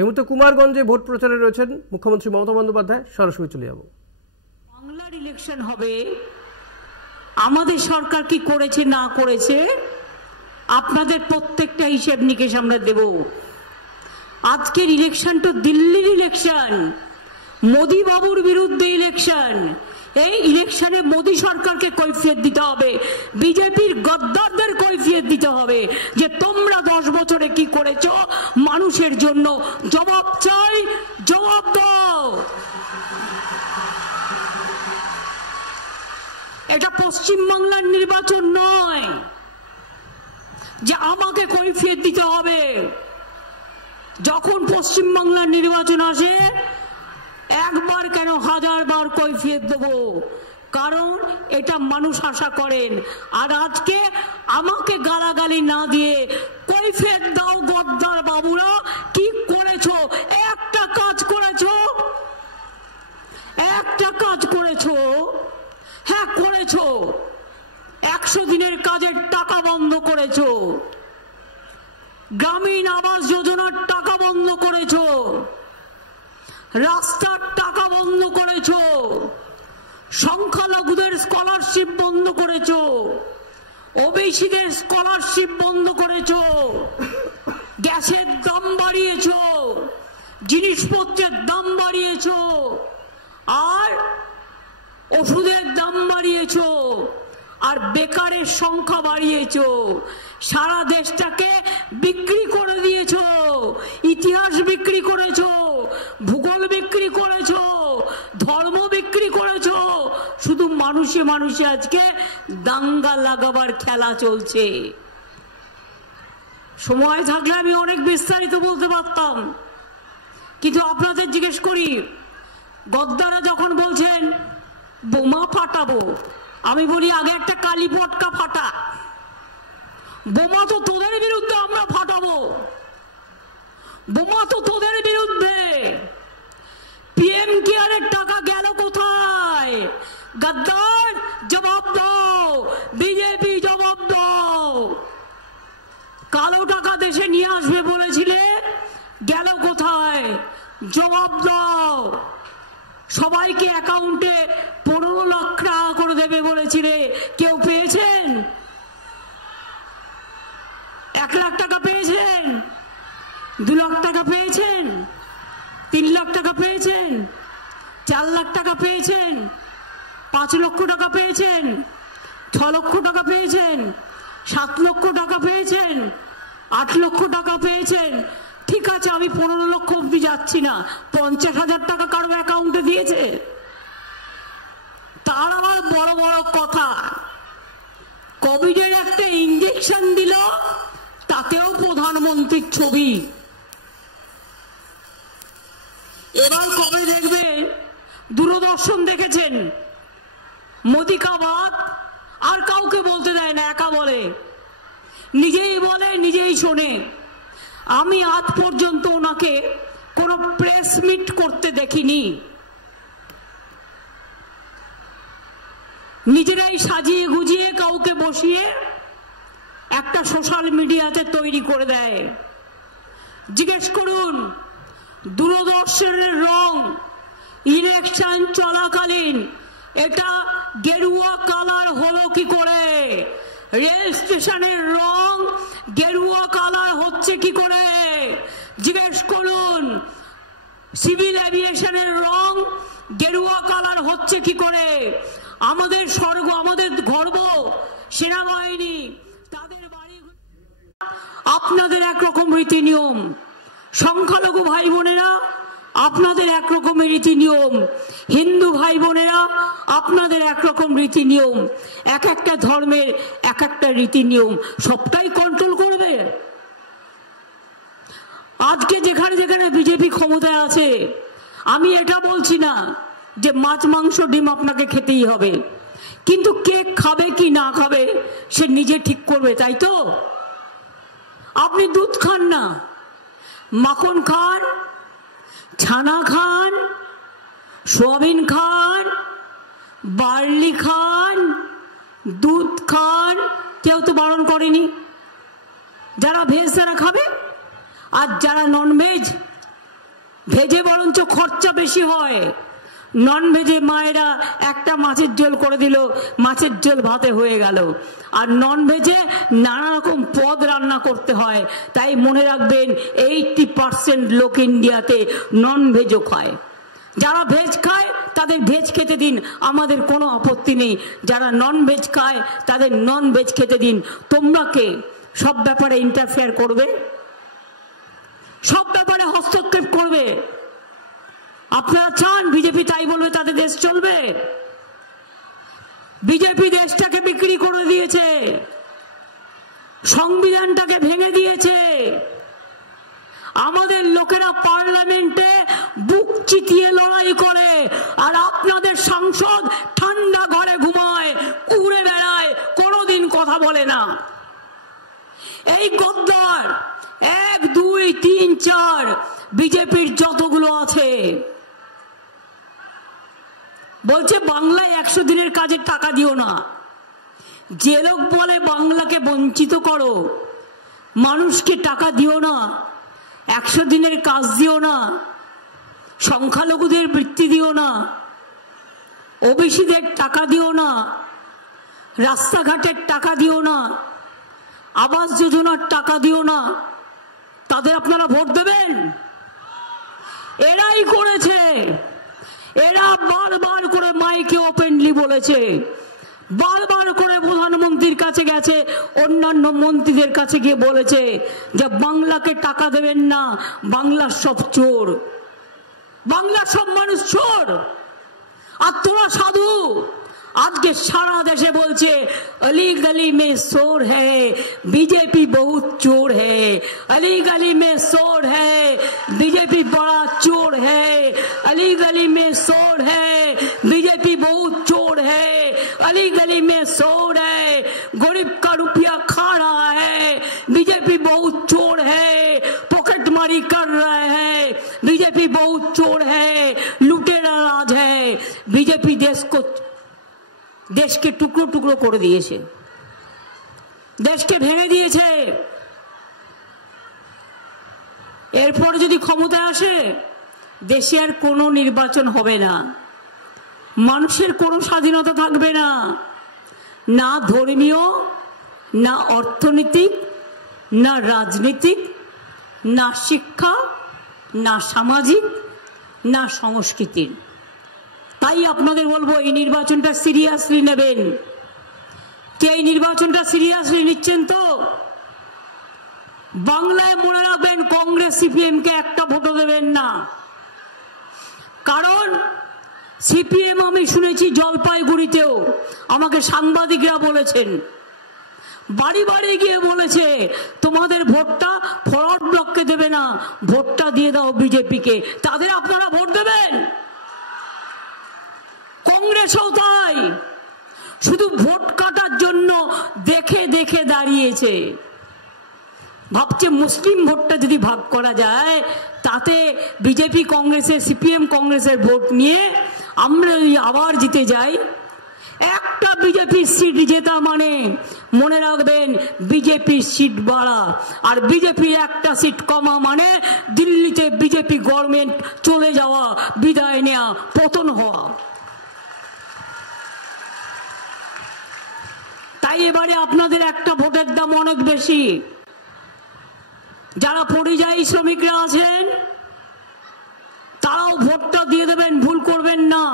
এই মুহূর্তে কুমারগঞ্জে ভোট প্রচারে রয়েছেন মুখ্যমন্ত্রী মমতা বন্দ্যোপাধ্যায়। সরাসরি চলে যাব। বাংলার ইলেকশন হবে, আমাদের সরকার কি করেছে না করেছে আপনাদের প্রত্যেকটা হিসেব নিকেশ আমরা দেব। আজকের ইলেকশন তো দিল্লির ইলেকশন, মোদি বাবুর বিরুদ্ধে ইলেকশন। এই ইলেকশনে মোদি সরকারকে কৈফিয়ত দিতে হবে, বিজেপির গদ্দারদের কৈফিয়ত দিতে হবে যে তোমরা 10 বছরে কি করেছো মানুষের জন্য। জবাব চাই, জবাব দাও। এটা পশ্চিমবাংলার নির্বাচন নয় যে আমাকে কৈফিয়ত দিতে হবে। যখন পশ্চিমবাংলার নির্বাচন আসে একবার কেন 1000 বার কৈফিয়ত দেব, কারণ এটা মানুষ আশা করেন। আর আজকে আমাকে গালাগালি না দিয়ে কৈফিয়ত দাও গদ্দার বাবুরা, কি করেছো? একটা কাজ করেছো, একটা কাজ করেছো। হ্যাঁ করেছো, 100 দিনের কাজের টাকা বন্ধ করেছো, গ্রামীণ আবাস যোজনার টাকা বন্ধ করেছো, রাস্তার টাকা বন্ধ করেছো, সংখ্যালঘুদের স্কলারশিপ বন্ধ করেছো, ওবিসিদের স্কলারশিপ বন্ধ করেছো, গ্যাসের দাম বাড়িয়েছো, জিনিসপত্রের দাম বাড়িয়েছো, আর ওষুধের দাম বাড়িয়েছো, আর বেকারের সংখ্যা বাড়িয়েছো। সারা দেশটাকে বিক্রি করে দিয়েছো, ইতিহাস বিক্রি করেছো, ভূগোল বিক্রি করেছো, ধর্ম বিক্রি করেছো। শুধু মানুষে মানুষে আজকে দাঙ্গা লাগাবার খেলা চলছে। সময় থাকলে আমি অনেক বিস্তারিত বলতে পারতাম, কিন্তু আপনাদের জিজ্ঞেস করি, গদ্দারা যখন বলছেন বোমা ফাটাবো, আমি বলি আগে একটা কালী পটকা ফাটা। বোমা তো তোদের বিরুদ্ধে আমরা ফাটাবো, বোমা তো তোদের বিরুদ্ধে। পিএম কেয়ারের টাকা গেল কোথায়? গদ্দার জবাব দাও, বিজেপি জবাব দাও। কালো টাকা দেশে নিয়ে আসবে বলেছিলে, গেল কোথায়? জবাব দাও। সবাইকে অ্যাকাউন্টে 15 লাখ টাকা করে দেবে বলেছিলে, কেউ পেয়েছেন? 1 লাখ টাকা পেয়েছেন? 2 লাখ টাকা পেয়েছেন? 3 লাখ টাকা পেয়েছেন? 4 লাখ টাকা পেয়েছেন? 5 লক্ষ টাকা পেয়েছেন? 6 লক্ষ টাকা পেয়েছেন? 7 লক্ষ টাকা পেয়েছেন? 8 লক্ষ টাকা পেয়েছেন? ঠিক আছে, আমি 15 লক্ষ অব্দি যাচ্ছি না, 50,000 টাকা কারো অ্যাকাউন্টে দিয়েছে? তার আবার বড় বড় কথা। কোভিডের একটা ইঞ্জেকশন দিল, তাতেও প্রধানমন্ত্রীর ছবি। এবার কবে দেখবে? দূরদর্শন দেখেছেন, মোদি কা বাত আর কাউকে বলতে দেয় না, একা বলে, নিজেই বলে নিজেই শোনে। আমি আজ পর্যন্ত ওনাকে কোনো প্রেস মিট করতে দেখিনি। নিজেরাই সাজিয়ে গুজিয়ে কাউকে বসিয়ে একটা সোশ্যাল মিডিয়াতে তৈরি করে দেয়। জিজ্ঞেস করুন দূরদর্শনের রং ইলেকশন চলাকালীন এটা গেরুয়া কালার হলো কি করে? রেল স্টেশনের রং গেরুয়া কালার হচ্ছে কি করে? জিজ্ঞেস করুন সিভিল এভিয়েশনের রং গেরুয়া কালার হচ্ছে কি করে? আমাদের স্বর্গ, আমাদের গর্ব সেনাবাহিনী, তাদের বাড়ি। আপনাদের একরকম রীতি নিয়ম, সংখ্যালঘু ভাই বোনেরা আপনাদের একরকমের রীতি নিয়ম, হিন্দু ভাই বোনেরা আপনাদের একরকম রীতি নিয়ম, এক একটা ধর্মের এক একটা রীতি নিয়ম, সবটাই কন্ট্রোল করবে। আজকে যেখানে যেখানে বিজেপি ক্ষমতায় আছে, আমি এটা বলছি না যে মাছ মাংস ডিম আপনাকে খেতেই হবে, কিন্তু কে খাবে কি না খাবে সে নিজে ঠিক করবে, তাই তো? আপনি দুধ খান না, মাখন খান, ছানা খান, সোয়াবিন খান, বার্লি খান, দুধ খান, কেউ তো বারণ করেনি। যারা ভেজ তারা খাবে, আর যারা নন ভেজ ভেজে বরঞ্চ খরচা বেশি হয়, নন ভেজে মায়েরা একটা মাছের ঝোল করে দিল, মাছের ঝোল ভাতে হয়ে গেল। আর নন ভেজে নানা রকম পদ রান্না করতে হয়। তাই মনে রাখবেন 80% লোক ইন্ডিয়াতে নন ভেজও খায়। যারা ভেজ খায় তাদের ভেজ খেতে দিন, আমাদের কোনো আপত্তি নেই। যারা নন ভেজ খায় তাদের নন ভেজ খেতে দিন। তোমরা কে সব ব্যাপারে ইন্টারফেয়ার করবে, সব ব্যাপারে হস্তক্ষেপ করবে? আপনারা চান বিজেপি তাই বলবে তাদের দেশ চলবে? বিজেপি দেশটাকে বিক্রি করে দিয়েছে, সংবিধানটাকে ভেঙে দিয়েছে। আমাদের লোকেরা পার্লামেন্টে বুক চিতিয়ে লড়াই করে, আর আপনাদের সাংসদ ঠান্ডা ঘরে ঘুমায়, উড়ে বেড়ায়, কোনোদিন কথা বলে না। এই গদ্দার 1, 2, 3, 4 বিজেপির যতগুলো আছে বলছে বাংলায় 100 দিনের কাজের টাকা দিও না। যে লোক বলে বাংলাকে বঞ্চিত করো, মানুষকে টাকা দিও না, 100 দিনের কাজ দিও না, সংখ্যালঘুদের বৃত্তি দিও না, ওবিসিদের টাকা দিও না, রাস্তাঘাটের টাকা দিও না, আবাস যোজনার টাকা দিও না, তাদের আপনারা ভোট দেবেন? এরাই করেছে। এরা বারবার করে মাইকে ওপেনলি বলেছে, বারবার করে প্রধানমন্ত্রীর কাছে গেছে, অন্যান্য মন্ত্রীদের কাছে গিয়ে বলেছে যে বাংলাকে টাকা দেবেন না, বাংলার সব চোর, বাংলার সব মানুষ চোর। আর তোরা সাধু আজকে সারা দেশে বলছে अली गली में शोर है, बीजेपी बहुत चोर है, अली गली में शोर है, बीजेपी बड़ा चोर है, अली गली में शोर है, बीजेपी बहुत चोर है, अली गली में शोर है, गरीब का रुपया खा रहा है, बीजेपी बहुत चोर है, पॉकेटमारी कर रहे हैं, बीजेपी बहुत चोर है, लुटेरा राज है। बीजेपी দেশকে টুকরো টুকরো করে দিয়েছে, দেশকে ভেঙে দিয়েছে। এরপর যদি ক্ষমতায় আসে দেশে আর কোনো নির্বাচন হবে না, মানুষের কোনো স্বাধীনতা থাকবে না, না ধর্মীয়, না অর্থনৈতিক, না রাজনৈতিক, না শিক্ষা, না সামাজিক, না সংস্কৃতির। তাই আপনাদের বলবো এই নির্বাচনটা সিরিয়াসলি নেবেন। কে এই নির্বাচনটা সিরিয়াসলি নিচ্ছেন তো? বাংলায় মনে রাখবেন, কংগ্রেস সিপিএম কে একটা ভোটও দেবেন না। কারণ সিপিএম আমি শুনেছি জলপাইগুড়িতেও আমাকে সাংবাদিকরা বলেছেন, বাড়ি বাড়ি গিয়ে বলেছে তোমাদের ভোটটা ফরওয়ার্ড ব্লককে দেবে না, ভোটটা দিয়ে দাও বিজেপিকে। তাদের আপনারা ভোট দেবেন? কংগ্রেসও তাই, শুধু ভোট কাটার জন্য দেখে দেখে দাঁড়িয়েছে। ভাবছে মুসলিম ভোটটা যদি ভাগ করা যায় তাতে বিজেপি কংগ্রেসের, সিপিএম কংগ্রেসের ভোট নিয়ে আমরা যদি আবার জিতে যাই, একটা বিজেপি সিট জেতা মানে মনে রাখবেন বিজেপি সিট বাড়া, আর বিজেপি একটা সিট কমা মানে দিল্লিতে বিজেপি গভর্নমেন্ট চলে যাওয়া, বিদায় নেওয়া, পতন হওয়া। তাই এবারে আপনাদের একটা ভোটের দাম অনেক বেশি। যারা পরিযায়ী শ্রমিকরা আছেন তারাও ভোটটা দিয়ে দেবেন, ভুল করবেন না।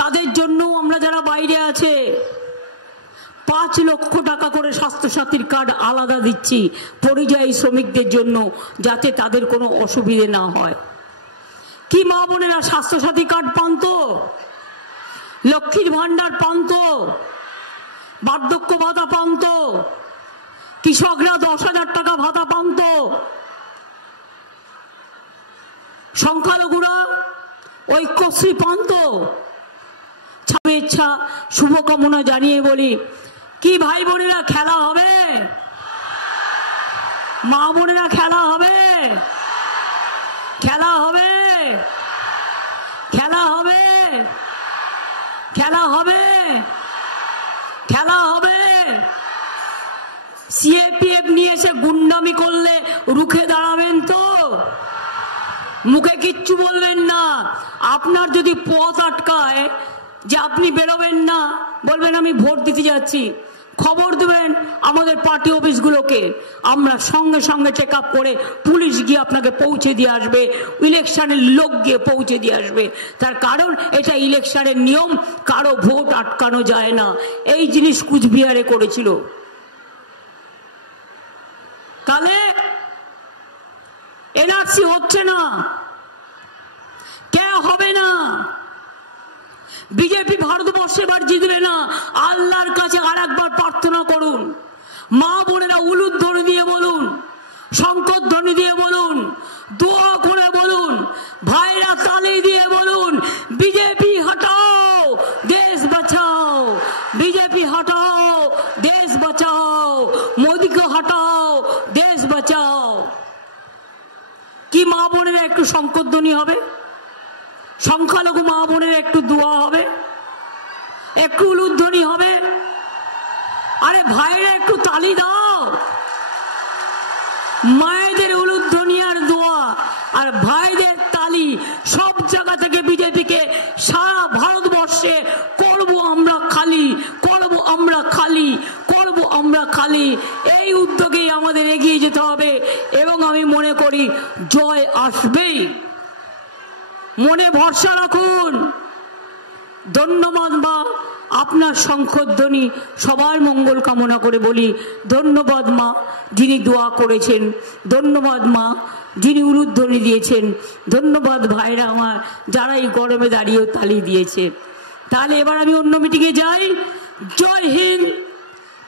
তাদের জন্য আমরা যারা বাইরে আছে 5 লক্ষ টাকা করে স্বাস্থ্যসাথীর কার্ড আলাদা দিচ্ছি পরিযায়ী শ্রমিকদের জন্য, যাতে তাদের কোনো অসুবিধে না হয়। কি মা বোনেরা স্বাস্থ্যসাথী কার্ড পান তো? লক্ষ্মীর ভান্ডার পান তো? বার্ধক্য ভাতা পান তো? কৃষকরা 10,000 টাকা ভাতা পান তো? সংখ্যালঘুরা ঐক্যশ্রী পান তো? শুভেচ্ছা শুভকামনা জানিয়ে বলি, কি ভাই বোনেরা খেলা হবে? মা বোনেরা খেলা হবে? খেলা হবে? খেলা হবে? খেলা হবে? খেলা হবে? সিএপিএফ নিয়ে এসে গুন্ডামি করলে রুখে দাঁড়াবেন তো? মুখে কিচ্ছু বলবেন না। আপনার যদি পথ আটকায় যে আপনি বেরোবেন না, বলবেন আমি ভোট দিতে যাচ্ছি, খবর দেবেন আমাদের পার্টি অফিসগুলোকে, আমরা সঙ্গে সঙ্গে চেক আপ করে পুলিশ গিয়ে আপনাকে পৌঁছে দিয়ে আসবে, ইলেকশনের লোক গিয়ে পৌঁছে দিয়ে আসবে। তার কারণ এটা ইলেকশনের নিয়ম, কারো ভোট আটকানো যায় না। এই জিনিস কুচবিহারে করেছিল। তাহলে এনআরসি হচ্ছে না, কে হবে না? বিজেপি ভারতবর্ষে এবার জিতবে না। আল্লাহর কাছে আর একবার প্রার্থনা করুন, মা বোনেরা উলুধ্বনি দিয়ে বলুন, শঙ্করধ্বনি দিয়ে বলুন, দোয়া করে বলুন, ভাইরা তালি দিয়ে বলুন, বিজেপি হটাও দেশ বাঁচাও, বিজেপি হটাও দেশ বাঁচাও, মোদীকে হটাও দেশ বাঁচাও। কি মা বোনেরা একটু শঙ্করধ্বনি হবে? সংখ্যালঘু মা বোনের একটু দোয়া হবে, একটু উলুধ্বনি হবে? আরে ভাইরা একটু তালি দাও। মায়েদের উলুধ্বনি আর দোয়া আর ভাইদের তালি, সব জায়গা থেকে বিজেপিকে সারা ভারতবর্ষে করব আমরা খালি, করব আমরা খালি, করব আমরা খালি। এই উদ্যোগে আমাদের এগিয়ে যেতে হবে এবং আমি মনে করি জয় আসবেই। মনে ভরসা রাখুন। ধন্যবাদ মা, আপনার শঙ্খধ্বনি সবার মঙ্গল কামনা করে বলি ধন্যবাদ মা যিনি দোয়া করেছেন, ধন্যবাদ মা যিনি উলুধ্বনি দিয়েছেন, ধন্যবাদ ভাইরা আমার যারা এই গরমে দাঁড়িয়েও তালি দিয়েছে। তাহলে এবার আমি অন্য মিটিংয়ে যাই। জয় হিন্দ,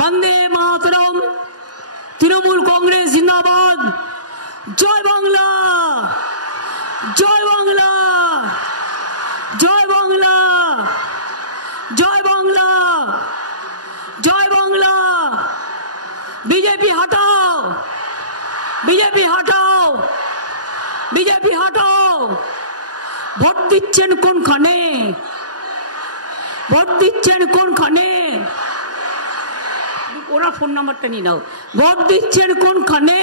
বন্দে মাতরম, তৃণমূল কংগ্রেস জিন্দাবাদ, জয় বাংলা, জয় বাংলা, জয় বাংলা, জয় বাংলা, জয় বাংলা। বিজেপি হটাও, বিজেপি হটাও, বিজেপি হটাও। ভোট দিচ্ছেন কোনখানে? ভোট দিচ্ছেন কোনখানে? ওরা ফোন নাম্বারটা নিয়ে নাও। ভোট দিচ্ছেন কোনখানে?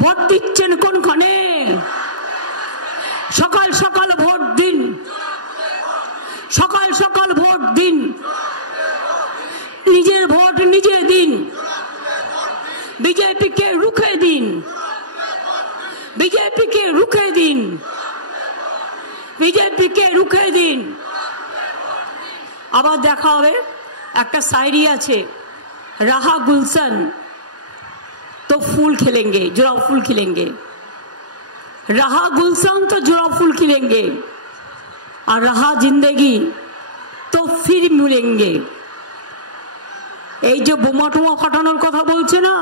ভোট দিচ্ছেন কোনখানে? সকাল সকাল ভোট দিন, সকাল সকাল ভোট দিন, নিজের ভোট নিজে দিন, বিজেপিকে রুখে দিন, বিজেপিকে রুখে দিন, বিজেপিকে রুখে দিন। আবার দেখা হবে। একটা শায়রি আছে, রাহা গুলশন तो फूल खिलेंगे, जुड़ाव फूल खिलेंगे, रहा गुलशन तो जुड़ाव फूल खिलेंगे, और रहा जिंदगी तो फिर मिलेंगे। এই যে বোমা টোমা ফাটানোর কথা বলছে না,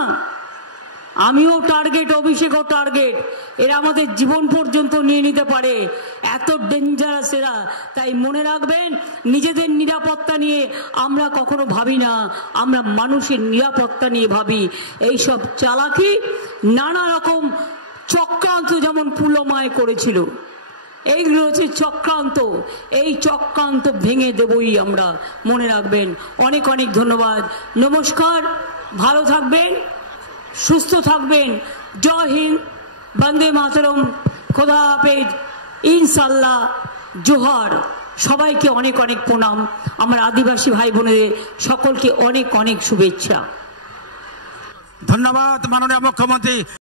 আমিও টার্গেট, অভিষেকও টার্গেট। এরা আমাদের জীবন পর্যন্ত নিয়ে নিতে পারে, এত ডেঞ্জারাস এরা। তাই মনে রাখবেন, নিজেদের নিরাপত্তা নিয়ে আমরা কখনো ভাবি না, আমরা মানুষের নিরাপত্তা নিয়ে ভাবি। এইসব চালাকি, নানা রকম চক্রান্ত যেমন পুলমায় করেছিল, এইগুলো হচ্ছে চক্রান্ত। এই চক্রান্ত ভেঙে দেবই আমরা, মনে রাখবেন। অনেক অনেক ধন্যবাদ, নমস্কার, ভালো থাকবেন, সুস্থ থাকবেন। জয় হিন্দ, বন্দে মাতরম, খোদা হাফেজ, ইনশাল্লাহ, জোহার। সবাইকে অনেক অনেক প্রণাম। আমার আদিবাসী ভাই বোনেদের সকলকে অনেক অনেক শুভেচ্ছা। ধন্যবাদ মাননীয় মুখ্যমন্ত্রী।